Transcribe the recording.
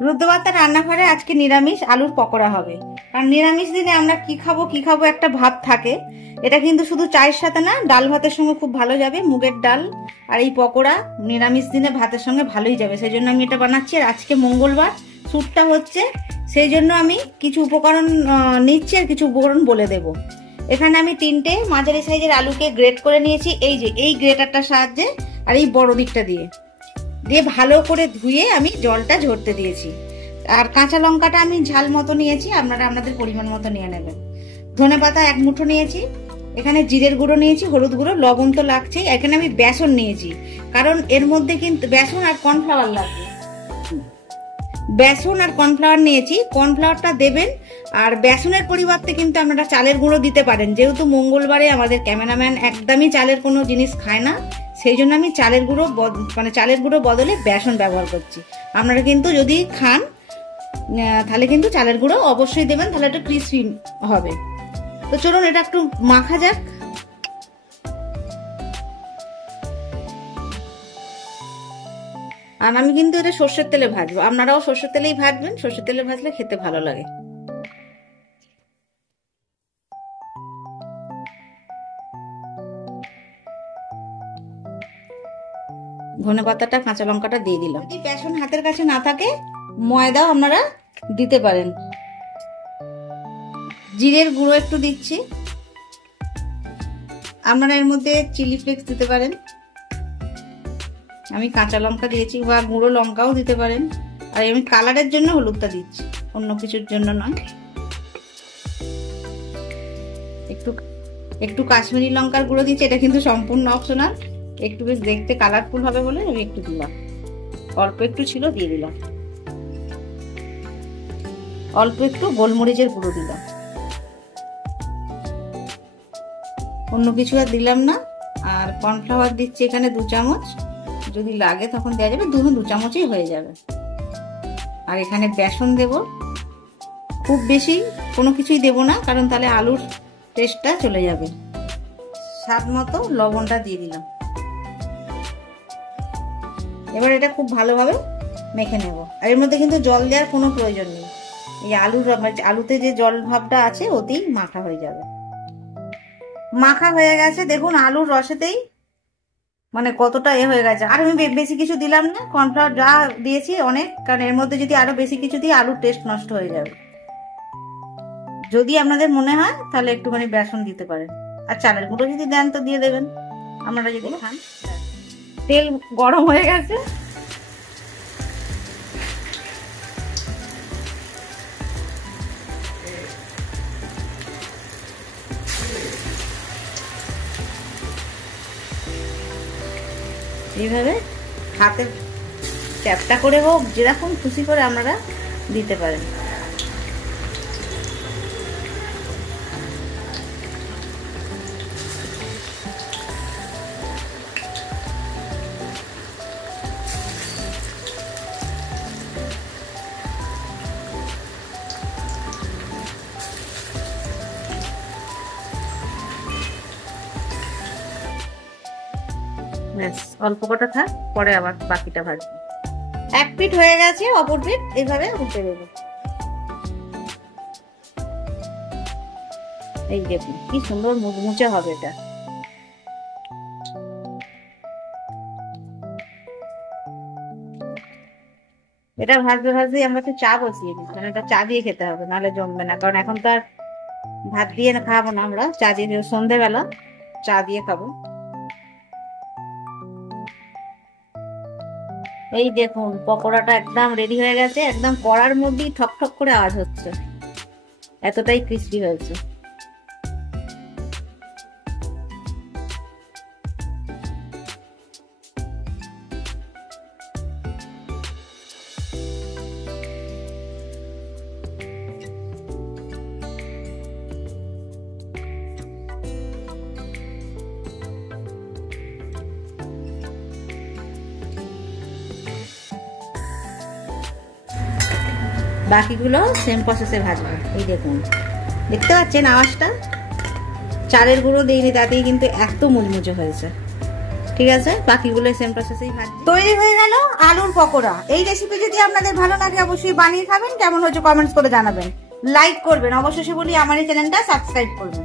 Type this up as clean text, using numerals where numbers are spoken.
রুদ্রবার্তা রান্নাঘরে আজকে নিরামিষ আলুর পকোড়া হবে। কারণ নিরামিষ দিনে আমরা কি খাবো একটা ভাব থাকে। এটা কিন্তু শুধু চায়ের সাথে না, ডাল ভাতের সঙ্গে খুব ভালো যাবে। মুগের ডাল আর এই পকোড়া নিরামিষ দিনে ভাতের সঙ্গে ভালোই যাবে, সেই জন্য আমি এটা বানাচ্ছি। আর আজকে মঙ্গলবার, শ্যুটটা হচ্ছে, সেই জন্য আমি কিছু উপকরণ নিচ্ছি আর কিছু উপকরণ বলে দেব। এখানে আমি 3টে মাঝারি সাইজের আলুকে গ্রেট করে নিয়েছি, এই গ্রেটারটার সাহায্যে আর এই বড় দিকটা দিয়ে ভালো করে ধুয়ে আমি জলটা ঝরতে দিয়েছি। আর কাঁচা লঙ্কাটা আমি ঝাল মতো নিয়েছি, আপনারা আপনাদের পরিমাণ মতো নিয়ে নেবেন। ধনেপাতা 1 মুঠো নিয়েছি, এখানে জিরের গুঁড়ো নিয়েছি, হলুদ গুঁড়ো, লবণ তো লাগছেই। এখানে আমি বেসন নিয়েছি, কারণ এর মধ্যে কিন্তু বেসন আর কর্নফ্লাওয়ার লাগবে। বেসন আর কর্নফ্লাওয়ার নিয়েছি, কর্নফ্লাওয়ারটা দেবেন। আর বেসনের পরিবর্তে কিন্তু আপনারা চালের গুঁড়ো দিতে পারেন, যেহেতু মঙ্গলবারে আমাদের ক্যামেরাম্যান একদমই চালের কোনো জিনিস খায় না, সেই জন্য আমি চালের গুঁড়ো বদলে বেসন ব্যবহার করছি। আপনারা কিন্তু যদি খান তাহলে কিন্তু চালের গুঁড়ো অবশ্যই দেবেন, তাহলে একটু ক্রিসপি হবে। তো চলুন এটা একটু মাখা যাক। আর আমি কিন্তু এটা সর্ষের তেলে ভাজবো, আপনারাও সর্ষের তেলেই ভাজবেন, সর্ষের তেলে ভাজলে খেতে ভালো লাগে। ধনেপাতাটা, কাঁচা লঙ্কাটা দিয়ে দিলাম। যদি বেসন হাতের কাছে না থাকে, ময়দাও আপনারা দিতে পারেন। জিরের গুঁড়ো একটু দিচ্ছি, আপনারা এর মধ্যে চিলি ফ্লেক্স দিতে পারেন। আমি কাঁচা লঙ্কা দিয়েছি, বা গুঁড়ো লঙ্কাও দিতে পারেন। আর আমি কালারের জন্য হলুদটা দিচ্ছি, অন্য কিছুর জন্য নয়। একটু কাশ্মীরি লঙ্কার গুঁড়ো দিচ্ছি, এটা কিন্তু সম্পূর্ণ অপশনাল, একটু বেশ দেখতে কালারফুল হবে বলে আমি একটু দিলাম। অল্প একটু ছিল, দিয়ে দিলাম। অল্প একটু গোলমরিচের গুঁড়ো দিলাম, অন্য কিছু আর দিলাম না। আর কর্নফ্লাওয়ার দিচ্ছি এখানে 2 চামচ, যদি লাগে তখন দেওয়া যাবে, 2 চামচই হয়ে যাবে। আর এখানে বেসন দেব, খুব বেশি কোনো কিছুই দেব না, কারণ তাহলে আলুর টেস্টটা চলে যাবে। স্বাদ মতো লবণটা দিয়ে দিলাম। এবার এটা খুব ভালোভাবে মেখে নেব। আর এর মধ্যে কিন্তু জল দেওয়ার কোনো প্রয়োজন নেই, এই আলুতে যে জল ভাবটা আছে ওতেই মাখা হয়ে যাবে। মাখা হয়ে গেছে, দেখুন আলুর রসেতেই কতটা হয়ে গেছে। আর আমি বেশি কিছু দিলাম না, কর্নফ্লাওয়ার যা দিয়েছি অনেক, কারণ এর মধ্যে যদি আরো বেশি কিছু দিই আলুর টেস্ট নষ্ট হয়ে যাবে। যদি আপনাদের মনে হয় তাহলে একটুখানি বেসন দিতে পারেন, আর চালের গুঁড়ো যদি দেন তো দিয়ে দেবেন, আপনারা যদি খান। তেল গরম হয়ে গেছে, এইভাবে হাতে চ্যাপটা করে হোক, যেরকম খুশি করে আপনারা দিতে পারেন। অল্প কটা থাক, পরে আবার বাকিটা ভাজবো। 1 পিঠ হয়ে গেছে, অপর পিঠ এইভাবে উল্টে দেবো। এই দেখুন কি সুন্দর মুচমুচে হবে এটা। এটা ভাজতে ভাজতে আমরা একটু চা বসিয়ে দিই, কারণ এটা চা দিয়ে খেতে হবে, নাহলে জমবে না। কারণ এখন তো আর ভাত দিয়ে খাবো না, আমরা চা দিয়ে, সন্ধ্যেবেলা চা দিয়ে খাবো। এই দেখুন পকোড়াটা একদম রেডি হয়ে গেছে, একদম কড়ার মধ্যেই ঠক ঠক করে আওয়াজ হচ্ছে, এতটাই ক্রিস্পি হয়েছে। বাকিগুলো সেম প্রসেসে ভাজবো। এই দেখুন, দেখতে পাচ্ছেন আওয়াজটা, চালের গুঁড়ো দিইনি, তাতেই কিন্তু এত মুচমুচে হয়েছে। ঠিক আছে, বাকিগুলো সেম প্রসেসেই ভাজছি। তৈরি হয়ে গেল আলুর পকোড়া। এই রেসিপি যদি আপনাদের ভালো লাগে অবশ্যই বানিয়ে খাবেন, কেমন হচ্ছে কমেন্টস করে জানাবেন, লাইক করবেন, অবশ্যই বলি আমার এই চ্যানেলটা সাবস্ক্রাইব করবেন।